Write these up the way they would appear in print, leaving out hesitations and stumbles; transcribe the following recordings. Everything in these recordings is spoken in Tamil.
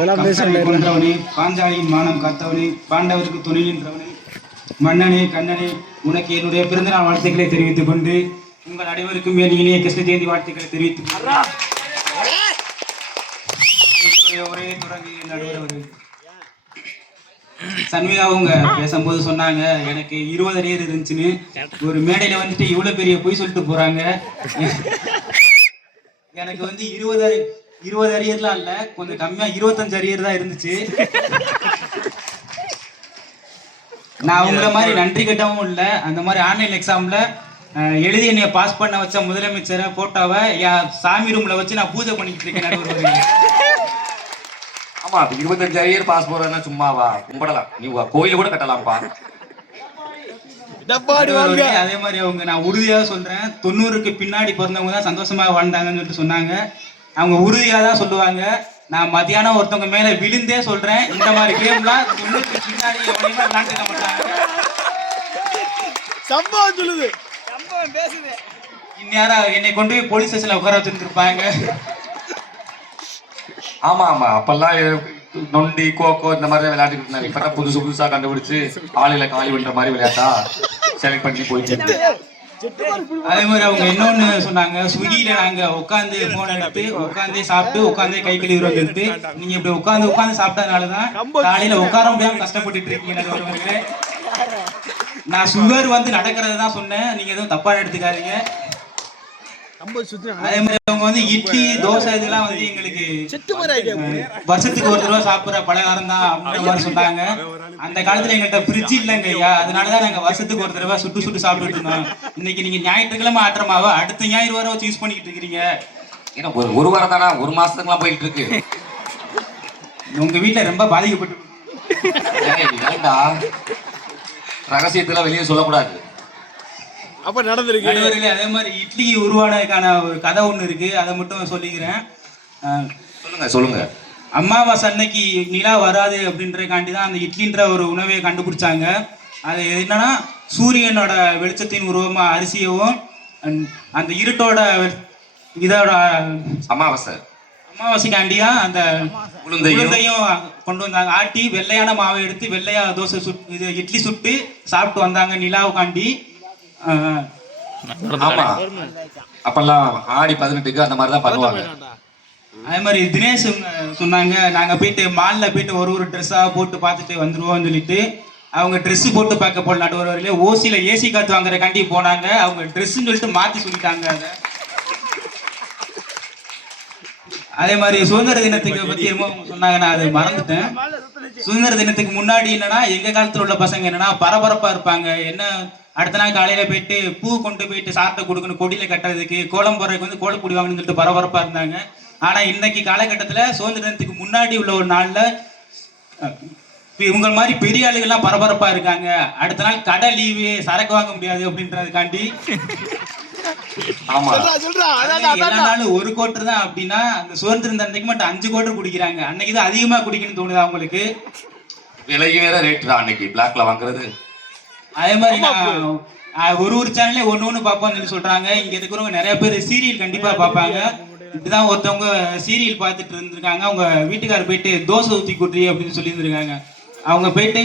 கொன்றவனே, பாஞ்சாலியின் மானம் காத்தவனே, பாண்டவருக்கு துணை நின்றவனே, மன்னனே கண்ணனே, உனக்கு என்னுடைய பிறந்தநாள் வாழ்த்துக்களை தெரிவித்துக் கொண்டு உங்கள் அனைவருக்கும் மேல் இனிய கிருஷ்ண ஜெயந்தி வாழ்த்துக்களை தெரிவித்துக் ஒரே தொடங்கி நடுவர் சன்மிகா அவங்க பேசும்போது சொன்னாங்க எனக்கு 20 அரியர் இருந்துச்சுன்னு. ஒரு மேடையில வந்துட்டு இவ்வளவு பெரிய பொய் சொல்லிட்டு போறாங்க. எனக்கு வந்து 20 அரியர்லாம் இல்ல, கொஞ்சம் கம்மியா 25 அரியர் தான் இருந்துச்சு. நான் உங்களை மாதிரி நன்றி கட்டவும் இல்லை. அந்த மாதிரி ஆன்லைன் எக்ஸாம்ல எழுதி என்னைய பாஸ் பண்ண வச்ச முதலமைச்சரை போட்டோவை சாமி ரூம்ல வச்சு நான் பூஜை பண்ணிக்கிட்டு இருக்கேன் நடுவர். ஆமா, 25 அரியர் பாஸ் போறதுன்னா சும்மாவா? கும்பிடலாம், நீ கோயில கூட கட்டலாம்ப்பா. அதே மாதிரி அவங்க நான் உறுதியாக சொல்றேன், 90க்கு பின்னாடி பிறந்தவங்க தான் சந்தோஷமா வாழ்ந்தாங்கன்னு சொல்லிட்டு சொன்னாங்க. அவங்க உறுதியாக தான் சொல்லுவாங்க. நான் மத்தியானம் ஒருத்தவங்க மேல விழுந்தே சொல்றேன், இந்த மாதிரி கேம்லாம் 90க்கு பின்னாடி எவனையுமே விளையாண்டுக்க மாட்டாங்க. சம்பவம் சொல்லுது, சம்பவம் பேசுது. இந்நேரம் என்னை கொண்டு போய் போலீஸ் ஸ்டேஷன்ல உட்கார வச்சுட்டு இருப்பாங்க. ஆமா ஆமா, அப்பெல்லாம் நொண்டி கோகோ இந்த மாதிரி விளையாட்டுட்டு இருந்தாங்க. இப்பதான் புதுசா கண்டுபிடிச்சு ஆளுல காலி பண்ற மாதிரி விளையாட்டா செலக்ட் பண்ணி போயிட்டு. அதே மாதிரி அவங்க இன்னொன்னு சொன்னாங்க, ஸ்விக்கியில நாங்க உட்காந்து போன் எடுத்து உட்காந்தே சாப்பிட்டு உட்காந்தே கை கழுவி வந்துட்டு நீங்க இப்படி உட்காந்து சாப்பிட்டதுனாலதான் காலையில உட்கார முடியாம கஷ்டப்பட்டுட்டு இருக்கீங்க. நான் சுகர் வந்து நடக்கிறதான் சொன்னேன், நீங்க எதுவும் தப்பா எடுத்துக்காதீங்க. அதே மாதிரி அவங்க வந்து இட்லி தோசை இதெல்லாம் வந்து எங்களுக்கு வருஷத்துக்கு ஒரு தடவை சாப்பிடுற பலகாரம் தான் அப்படின்ற மாதிரி சொன்னாங்க. அந்த காலத்துல எங்கள்கிட்ட ஃப்ரிட்ஜ் இல்லைங்க ஐயா, அதனாலதான் நாங்க வருஷத்துக்கு ஒரு தடவை சுட்டு சாப்பிட்டு இருந்தோம். இன்னைக்கு நீங்க ஞாயிற்றுக்கிழமை ஆற்றமாவா அடுத்த ஞாயிறு வாரம் வச்சு யூஸ் பண்ணிக்கிட்டு இருக்கிறீங்க. ஏன்னா ஒரு வாரம் தானா, ஒரு மாசத்துக்குலாம் போயிட்டு இருக்கு. உங்க வீட்டுல ரொம்ப பாதிக்கப்பட்டு ரகசியத்தெல்லாம் வெளியே சொல்லக்கூடாது. அப்ப நடந்திருக்கு. அதே மாதிரி இட்லி உருவானதுக்கான ஒரு கதை ஒண்ணு இருக்கு, அதை மட்டும் சொல்லிக்கிறேன். சொல்லுங்க. அமாவாசை அன்னைக்கு நிலா வராது அப்படின்றதுக்காண்டி தான் அந்த இட்லின்ற ஒரு உணவை கண்டுபிடிச்சாங்க. அது என்னன்னா சூரியனோட வெளிச்சத்தின் உருவமா அரிசியவும் அந்த இருட்டோட இதோட அமாவாசைக்காண்டியா அந்த உளுந்தையும் கொண்டு வந்தாங்க. ஆட்டி வெள்ளையான மாவை எடுத்து வெள்ளையா தோசை இது இட்லி சுட்டு சாப்பிட்டு வந்தாங்க நிலாவுக்காண்டி. ஆமா, அப்பெல்லாம் ஆடி 18க்கு அந்த மாதிரி தான் பண்ணுவாங்க. அதே மாதிரி தினேஷ் சொன்னாங்க, நாங்க போயிட்டு மால்ல போயிட்டு ஒரு ட்ரெஸ்ஸா போட்டு பார்த்துட்டு வந்துருவோம்னு சொல்லிட்டு அவங்க ட்ரெஸ் போட்டு பார்க்க போல நடுவர்களே ஓசியில ஏசி காத்து வாங்குறக்காண்டி போனாங்க. அவங்க ட்ரெஸ்ன்னு சொல்லிட்டு மாத்தி சொல்லிட்டாங்க. அதே மாதிரி சுதந்திர தினத்துக்கு பத்தி சொன்னாங்க, நான் அதை மறந்துட்டேன். சுதந்திர தினத்துக்கு முன்னாடி என்னன்னா எங்க காலத்துல உள்ள பசங்க என்னன்னா பரபரப்பா இருப்பாங்க. என்ன அடுத்த நாள் காலையில போயிட்டு பூ கொண்டு போயிட்டு சாப்பிட்டு கொடுக்கணும், கொடியில கட்டுறதுக்கு கோலம் போடுறதுக்கு வந்து கோலம் போடுவாங்கன்னு சொல்லிட்டு பரபரப்பா இருந்தாங்க. ஆனா இன்னைக்கு காலகட்டத்துல சுதந்திர தினத்துக்கு முன்னாடி உள்ள ஒரு நாள்ல இவங்க மாதிரி பெரிய ஆளுகள்லாம் பரபரப்பா இருக்காங்க. அடுத்த நாள் கடை லீவு, சரக்கு வாங்க முடியாது அப்படின்றதுக்காண்டி எல்லா நாளும் 1 கோட்டர் தான் அப்படின்னா அந்த சுதந்திர தினத்துக்கு மட்டும் 5 கோட்டர் குடிக்கிறாங்க. அன்னைக்கு தான் அதிகமா குடிக்கணும்னு தோணுது அவங்களுக்கு. விலை வேற ரேட் தான் அன்னைக்கு பிளாக்ல வாங்குறது. அதே மாதிரி நான் ஒரு சேனல்ல ஒண்ணு பார்ப்போம்னு சொல்லி சொல்றாங்க. இங்க இருக்கிறவங்க நிறைய பேர் சீரியல் கண்டிப்பா பார்ப்பாங்க. இப்படிதான் ஒருத்தவங்க சீரியல் பார்த்துட்டு இருந்திருக்காங்க. அவங்க வீட்டுக்காரர் போயிட்டு தோசை ஊத்தி குடுறி அப்படின்னு சொல்லி இருந்திருக்காங்க. அவங்க போயிட்டு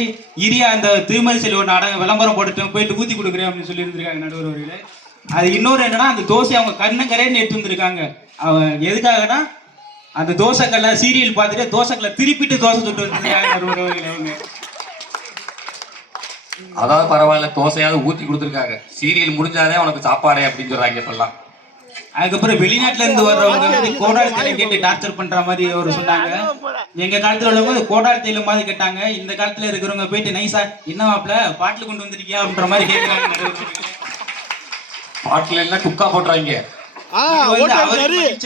இரியா அந்த திருமதி செல்வ நாடகம் விளம்பரம் போட்டு போயிட்டு ஊத்தி கொடுக்குறேன் அப்படின்னு சொல்லி இருந்திருக்காங்க நடுவர்களே. அது இன்னொரு என்னன்னா அந்த தோசை அவங்க கண்ணங்கரைன்னு எடுத்து வந்திருக்காங்க. அவங்க எதுக்காகனா அந்த தோசைக்கல்ல சீரியல் பார்த்துட்டு தோசைக்கல்ல திருப்பிட்டு தோசை சுட்டு வந்திருக்காங்க நடுவர்களே. அவங்க அதாவது பரவாயில்ல, தோசையாவது ஊத்தி கொடுத்துருக்காங்க. சீரியல் முடிஞ்சாதே உனக்கு சாப்பாடே அப்படின்னு சொல்றாங்க இப்பெல்லாம். அதுக்கப்புறம் வெளிநாட்டுல இருந்து வர்றவங்க வந்து கோடால் தைலம் கேட்டு டார்ச்சர் பண்ற மாதிரி ஒரு சொன்னாங்க. எங்க காலத்துல உள்ளவங்க கோடால் தைலம் மாதிரி கேட்டாங்க. இந்த காலத்துல இருக்கிறவங்க போயிட்டு நைசா என்ன மாப்பிள்ள பாட்டில் கொண்டு வந்திருக்கியா அப்படின்ற மாதிரி கேட்கிறாங்க. பாட்டில் எல்லாம் குக்கா போட்டுறாங்க.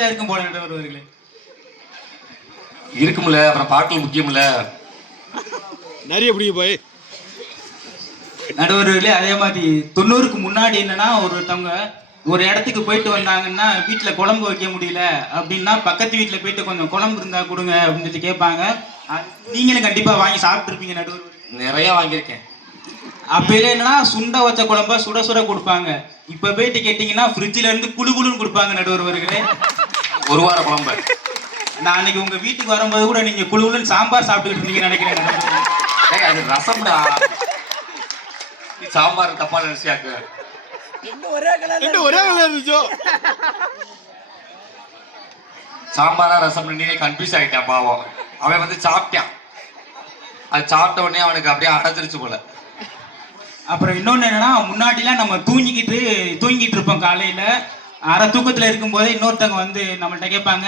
இருக்கும் போல நடுவர்களே இருக்கும்ல, அப்புறம் பாட்டில் முக்கியம்ல நிறைய பிடிக்கும் போய் நடுவர்களே. அதே மாதிரி 90க்கு முன்னாடி என்னன்னா ஒருத்தவங்க ஒரு இடத்துக்கு போயிட்டு வந்தாங்கன்னா வீட்டுல குழம்பு வைக்க முடியல அப்படின்னா பக்கத்து வீட்டுல போயிட்டு கொஞ்சம் குழம்பு இருந்தா கொடுங்க அப்படின்னு சொல்லி கேட்பாங்க. நீங்களும் கண்டிப்பா வாங்கி சாப்பிட்டு இருப்பீங்க நடுவர். நிறைய வாங்கியிருக்கேன். அப்ப என்னன்னா சுண்ட வச்ச குழம்ப சுட சுட கொடுப்பாங்க. இப்ப போயிட்டு கேட்டீங்கன்னா ஃப்ரிட்ஜ்ல இருந்து குழு குழுன்னு கொடுப்பாங்க நடுவர்களே. ஒரு வார குழம்பு நான் அன்னைக்கு உங்க வீட்டுக்கு வரும்போது கூட நீங்க குழுன்னு சாம்பார் சாப்பிட்டுக்கிட்டு இருந்தீங்கன்னு நினைக்கிறேன். ஏய் அது ரசம்டா. நீ சாம்பார் தப்பா நினைச்சியாக்கு. ரெண்டு ஒரே கலர் இருந்துச்சோ. சாம்பாரா ரசம் நீனே கன்ஃபியூஸ் ஆகிட்டான் பாவம். அவன் வந்து சாப்பிட்டான். அது சாப்பிட்ட உடனே அவனுக்கு அப்படியே அடைச்சிருச்சு போல. அப்புறம் இன்னொன்னு என்னன்னா, முன்னாடிலாம் நம்ம தூங்கிட்டு இருப்போம் காலையில அரை தூக்கத்துல இருக்கும்போதே இன்னொருத்தவங்க வந்து நம்மள்ட்ட கேட்பாங்க,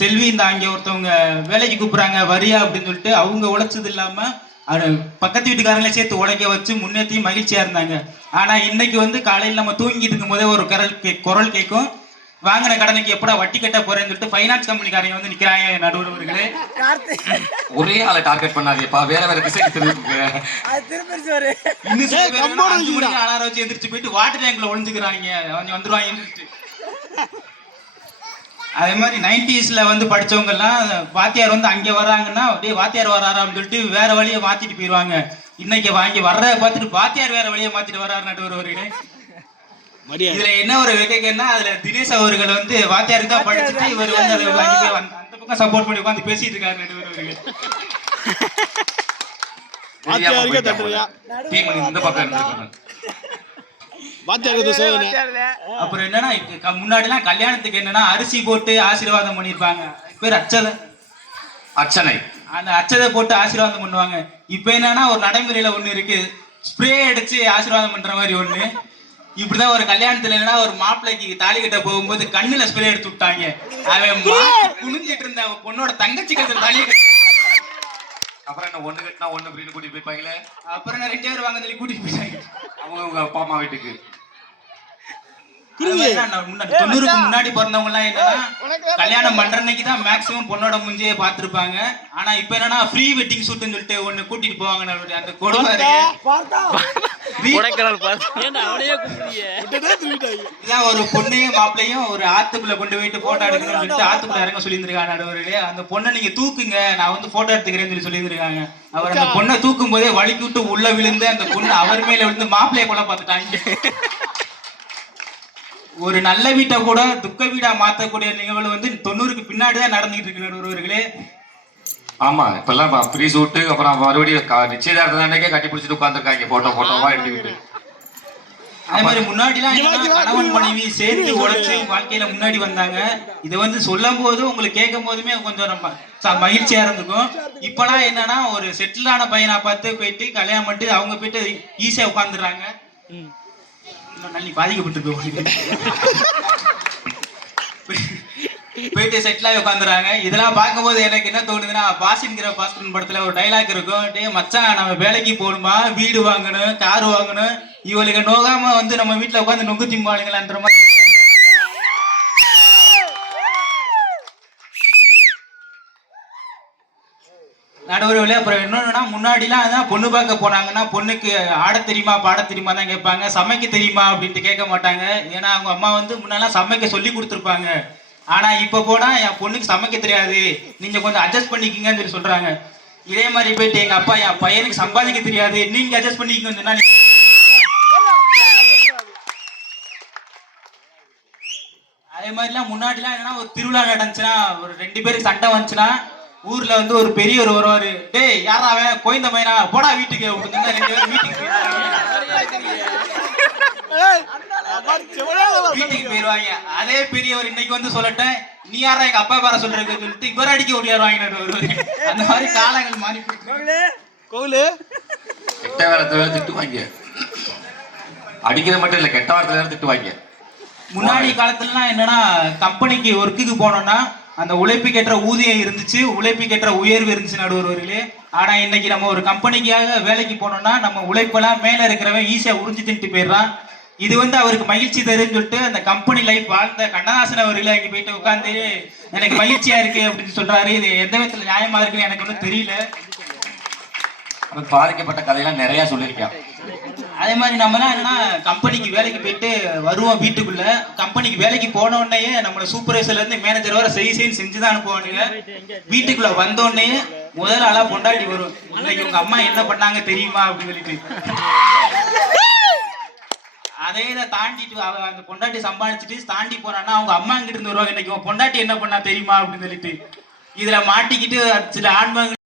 செல்வி இந்த அங்கே ஒருத்தவங்க வேலைக்கு கூப்பிடுறாங்க வரியா அப்படின்னு சொல்லிட்டு அவங்க உழைச்சது இல்லாம அது பக்கத்து வீட்டுக்காரங்களே சேர்த்து உழைக்க வச்சு முன்னேற்றியும் மகிழ்ச்சியா இருந்தாங்க. ஆனா இன்னைக்கு வந்து காலையில் நம்ம தூங்கிட்டு இருக்கும் போதே ஒரு குரல் கேட்கும், வாங்கின கடனுக்கு எப்படா வட்டி கட்ட போறேன்னு சொல்லிட்டு ஃபைனான்ஸ் கம்பெனிக்காரங்க வந்து நிக்கிறாங்க நடுவர்களே. ஒரே ஆளை டார்கெட் பண்ணாதேப்பா, வேற வேற திசைக்கு திரும்புங்க. இன்னும் சில பேர் 5 மணிக்கு அலாரம் வச்சு எந்திரிச்சு போயிட்டு வாட்டர் டேங்க்ல ஒளிஞ்சுக்கிறாங்க, அவங்க வந்துருவாங்க. அதே மாதிரி 90ஸ்ல வந்து படிச்சவங்க எல்லாம் வாத்தியார் வந்து அங்க வர்றாங்கன்னா அப்படியே வாத்தியார் வர்றாரான்னு சொல்லிட்டு வேற வழியை மாத்திட்டு போயிடுவாங்க. இன்னைக்கு வாங்கி வர்றதை பார்த்துட்டு வாத்தியார் வேற வழியை மாத்திட்டு வர்றாரு நடுவர்களே. இதுல என்ன ஒரு வெக்கைன்னா, அதுல தினேஷ் அவர்கள் வந்து வாத்தியாருக்கு தான் படிச்சுட்டு இவர் வந்து அதை வாங்கி அந்த பக்கம் சப்போர்ட் பண்ணி உட்காந்து பேசிட்டு இருக்காரு நடுவர்களே. இந்த பக்கம் இருந்திருக்காங்க. அப்புறம் என்னன்னா, முன்னாடி எல்லாம் கல்யாணத்துக்கு என்னன்னா அரிசி போட்டு ஆசீர்வாதம் பண்ணிருப்பாங்க. பேர் அர்ச்சனை. அந்த அச்சதை போட்டு ஆசீர்வாதம் பண்ணுவாங்க. இப்ப என்னன்னா ஒரு நடைமுறையில ஒண்ணு இருக்கு, ஸ்ப்ரே அடிச்சு ஆசீர்வாதம் பண்ற மாதிரி ஒண்ணு. இப்படிதான் ஒரு கல்யாணத்துல என்னன்னா ஒரு மாப்பிள்ளைக்கு தாலி கட்ட போகும்போது கண்ணுல ஸ்ப்ரே எடுத்து விட்டாங்க. அவன் குனிஞ்சிட்டு இருந்த பொண்ணோட தங்கச்சி கட்ட தாலி. அப்புறம் என்ன ஒண்ணு கட்டினா ஒண்ணு அப்படின்னு கூட்டிட்டு போயிருப்பாங்களே. அப்புறம் 2 பேர் வாங்க சொல்லி கூட்டிட்டு போயிட்டாங்க அவங்க அப்பா அம்மா வீட்டுக்கு. 90க்கு முன்னாடி பிறந்தவங்க எல்லாம் என்னன்னா கல்யாணம் பண்ற அன்னைக்கு தான் மேக்சிமம் பொண்ணோட முஞ்சியே பாத்துருப்பாங்க. ஆனா இப்ப என்னன்னா ஃப்ரீ வெட்டிங் ஷூட்னு சொல்லிட்டு ஒண்ணு கூட்டிட்டு போவாங்க. அந்த கொடுமை இதான் ஒரு பொண்ணையும் மாப்பிள்ளையும் ஒரு ஆத்துக்குள்ள கொண்டு போயிட்டு போட்டோ எடுக்கணும்னு சொல்லிட்டு ஆத்துக்குள்ள இறங்க சொல்லியிருந்திருக்காங்க நடுவர்களே. அந்த பொண்ணை நீங்க தூக்குங்க, நான் வந்து போட்டோ எடுத்துக்கிறேன்னு சொல்லி சொல்லியிருந்திருக்காங்க. அவர் அந்த பொண்ணை தூக்கும் போதே வலிக்கு விட்டு உள்ள விழுந்து அந்த பொண்ணு அவர் மேல விழுந்து மாப்பிள்ளைய கொலை பார்த்துட்டாங்க. ஒரு நல்ல வீட்டை கூட துக்க வீடா மாத்தக்கூடிய நிகழ்வு வந்து 90க்கு பின்னாடிதான் நடந்துட்டு இருக்கு நடுவர்களே. ஆமா, இப்பெல்லாம் ஃப்ரீ ஷூட்டு, அப்புறம் மறுபடியும் நிச்சயதார்த்தம் கட்டி பிடிச்சிட்டு உட்காந்துருக்காங்க போட்டோவா எடுத்துக்கிட்டு. அதே மாதிரி முன்னாடி எல்லாம் கணவன் மனைவி சேர்ந்து உழைச்சு வாழ்க்கையில முன்னாடி வந்தாங்க. இதை வந்து சொல்லும் போது உங்களுக்கு கேட்கும் போதுமே கொஞ்சம் நம்ம மகிழ்ச்சியா இருந்திருக்கும். இப்பெல்லாம் என்னன்னா ஒரு செட்டிலான பையனா பார்த்து போயிட்டு கல்யாணம் பண்ணிட்டு அவங்க போயிட்டு ஈஸியா உட்காந்துடுறாங்க. நல்லி பாதிக்கப்பட்டு போயிட்டு செட்டிலாகி உட்காந்துறாங்க. இதெல்லாம் பார்க்கும்போது எனக்கு என்ன தோணுதுன்னா, பாசின்கிற பாஸ்கரன் படத்துல ஒரு டைலாக் இருக்கும், டே மச்சான் நம்ம வேலைக்கு போகணுமா, வீடு வாங்கணும், கார் வாங்கணும், இவளுக்கு நோகாம வந்து நம்ம வீட்டுல உட்காந்து நொங்கு திம்பாளுங்களான்ற மாதிரி. நடுவர்களே அப்புறம் என்னன்னா, முன்னாடிலாம் அதான் பொண்ணு பார்க்க போனாங்கன்னா பொண்ணுக்கு ஆட தெரியுமா பாட தெரியுமா தான் கேட்பாங்க, சமைக்க தெரியுமா அப்படின்ட்டு கேட்க மாட்டாங்க. ஏன்னா அவங்க அம்மா வந்து முன்னெல்லாம் சமைக்க சொல்லி கொடுத்துருப்பாங்க. ஆனா இப்ப போனா என் பொண்ணுக்கு சமைக்க தெரியாது, நீங்க கொஞ்சம் அட்ஜஸ்ட் பண்ணிக்கிங்கன்னு சொல்லி சொல்றாங்க. இதே மாதிரி போயிட்டு எங்க அப்பா என் பையனுக்கு சம்பாதிக்க தெரியாது, நீங்க அட்ஜஸ்ட் பண்ணிக்கிங்கன்னு சொன்னா. அதே மாதிரிலாம் முன்னாடிலாம் என்னன்னா ஒரு திருவிழா நடந்துச்சுன்னா ஒரு 2 பேருக்கு சண்டை வந்துச்சுன்னா ஊர்ல வந்து ஒரு பெரியவர் வருவாரு, டேய் யாரா அவன் கோயந்த மயனா போடா வீட்டுக்கு அப்படின்னு 2 பேரும் வீட்டுக்கு போயிருவாங்க. அதே பெரியவர் இன்னைக்கு வந்து சொல்லட்டேன், நீ யாரா எங்க அப்பா பேர சொல்றதுன்னு சொல்லிட்டு இவர் அடிக்க ஓடியாருவாங்க. அந்த மாதிரி காலங்கள் மாறி கோவிலு கெட்ட வார்த்தை திட்டுவாங்க. அடிக்கிறது மட்டும் இல்ல, கெட்ட வார்த்தை திட்டுவாங்க. முன்னாடி காலத்துலலாம் என்னன்னா கம்பெனிக்கு ஒர்க்குக்கு போனோம்னா அந்த உழைப்புக்கேற்ற ஊதியம் இருந்துச்சு, உழைப்புக்கேற்ற உயர்வு இருந்துச்சு நடுவர்களே. ஆனா இன்னைக்கு நம்ம ஒரு கம்பெனிக்காக வேலைக்கு போனோம்னா நம்ம உழைப்பெல்லாம் மேல இருக்கிறவன் ஈஸியா உறிஞ்சு தின்ட்டு போயிடுறான். இது வந்து அவருக்கு மகிழ்ச்சி தருன்னு சொல்லிட்டு அந்த கம்பெனி லைஃப் வாழ்ந்த கண்ணதாசன் அவர்களே அங்கே போயிட்டு உட்காந்து எனக்கு மகிழ்ச்சியா இருக்கு அப்படின்னு சொல்றாரு. இது எந்த விதத்துல நியாயமா இருக்குன்னு எனக்கு ஒன்றும் தெரியல. பாதிக்கப்பட்ட கதையெல்லாம் நிறைய சொல்லியிருக்கேன். அதே மாதிரி நம்மலாம் என்னன்னா கம்பெனிக்கு வேலைக்கு போயிட்டு வருவோம், வீட்டுக்குள்ள கம்பெனிக்கு வேலைக்கு போன உடனே நம்மளோட சூப்பர்வைசர்ல இருந்து மேனேஜர் வர செஞ்சுதான் அனுப்புவானுங்க. வீட்டுக்குள்ள வந்த உடனே முதல் ஆளா பொண்டாட்டி வரும், இன்னைக்கு உங்க அம்மா என்ன பண்ணாங்க தெரியுமா அப்படின்னு சொல்லிட்டு. அதே இதை தாண்டிட்டு அந்த பொண்டாட்டி சம்பாதிச்சுட்டு தாண்டி போறான்னா அவங்க அம்மா கிட்ட இருந்து வருவாங்க, இன்னைக்கு உன் பொண்டாட்டி என்ன பண்ணா தெரியுமா அப்படின்னு சொல்லிட்டு. இதுல மாட்டிக்கிட்டு சில ஆண்மகன்